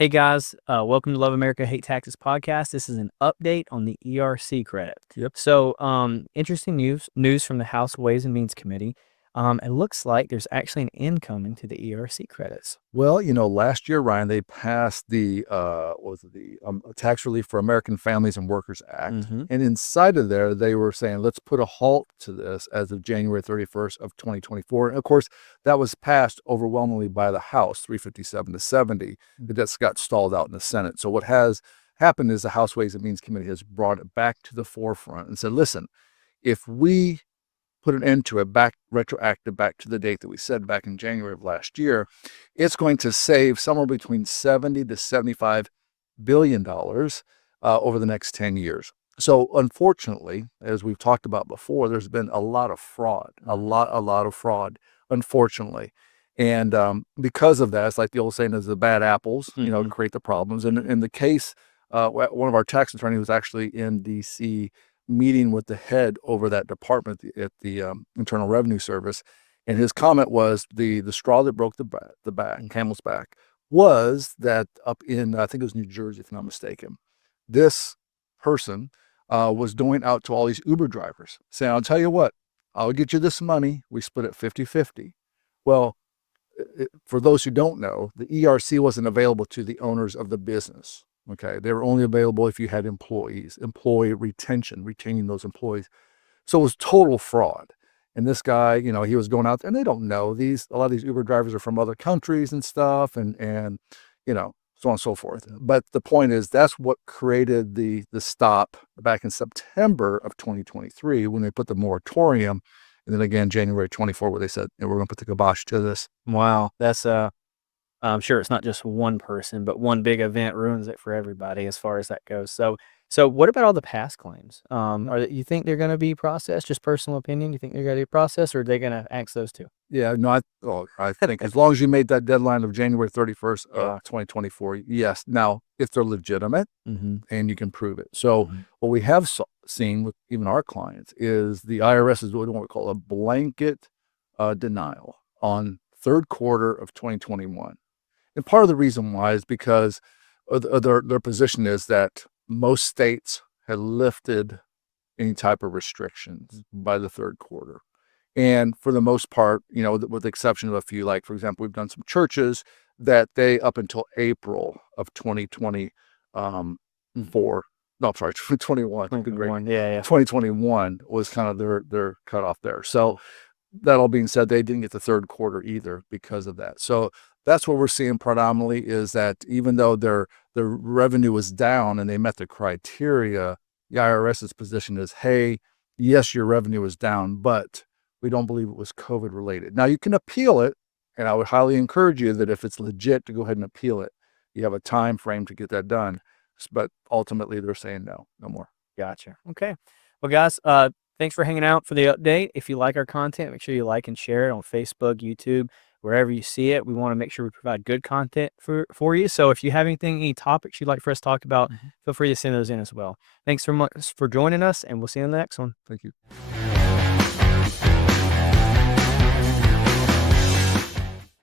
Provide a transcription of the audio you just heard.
Hey guys, welcome to Love America Hate Taxes podcast. This is an update on the ERC credit. Yep. Interesting news from the House Ways and Means Committee. It looks like there's actually an end coming to the ERC credits. Well, last year, Ryan, they passed the what was it, the Tax Relief for American Families and Workers Act, Mm-hmm. and inside of there, they were saying, let's put a halt to this as of January 31st of 2024. And of course, that was passed overwhelmingly by the House, 357 to 70. But that's got stalled out in the Senate. So what has happened is the House Ways and Means Committee has brought it back to the forefront and said, listen, if we put an end to it, back retroactive back to the date that we said back in January of last year, it's going to save somewhere between 70 to 75 billion dollars over the next 10 years. So unfortunately, as we've talked about before, there's been a lot of fraud, a lot of fraud, unfortunately. And because of that, it's like the old saying is the bad apples, Mm-hmm. create the problems. And in the case, one of our tax attorneys was actually in DC meeting with the head over that department at the Internal Revenue Service, and his comment was the straw that broke the back, camel's back, was that up in I think it was New Jersey, if I'm not mistaken, this person was going out to all these Uber drivers saying, "I'll tell you what, I'll get you this money. We split it 50-50." Well, for those who don't know, the ERC wasn't available to the owners of the business. Okay. They were only available if you had employees, employee retention, retaining those employees. So it was total fraud. And this guy, he was going out there and they don't know a lot of these Uber drivers are from other countries and stuff and so on and so forth. But the point is that's what created the stop back in September of 2023 when they put the moratorium. And then again, January 24, where they said, we're going to put the kibosh to this. Wow, I'm sure it's not just one person, but one big event ruins it for everybody as far as that goes. So what about all the past claims? You think they're going to be processed? Just personal opinion. You think they're going to be processed, or are they going to axe those two? Yeah, no, I think as long as you made that deadline of January 31st of Yeah. 2024, yes. Now, if they're legitimate Mm-hmm. and you can prove it. So Mm-hmm. what we have seen with even our clients is the IRS is doing what we call a blanket denial on third quarter of 2021. And part of the reason why is because their position is that most states had lifted any type of restrictions by the third quarter. And for the most part, with the exception of a few, like, for example, we've done some churches that they, up until April of 2020, for, no, I'm sorry, 2021, good grief, 21. Yeah, yeah. 2021 was kind of their cutoff there. So that all being said, they didn't get the third quarter either because of that. So that's what we're seeing predominantly is that even though their revenue was down and they met the criteria, the IRS's position is, hey, yes, your revenue is down, but we don't believe it was COVID related. Now you can appeal it, and I would highly encourage you that if it's legit to go ahead and appeal it. You have a time frame to get that done, but ultimately they're saying no, no more. Gotcha. Okay. Well, guys, thanks for hanging out for the update. If you like our content, make sure you like and share it on Facebook, YouTube, wherever you see it. We want to make sure we provide good content for you. So if you have any topics you'd like for us to talk about, Mhm. feel free to send those in as well. Thanks so much for joining us, and we'll see you in the next one. Thank you.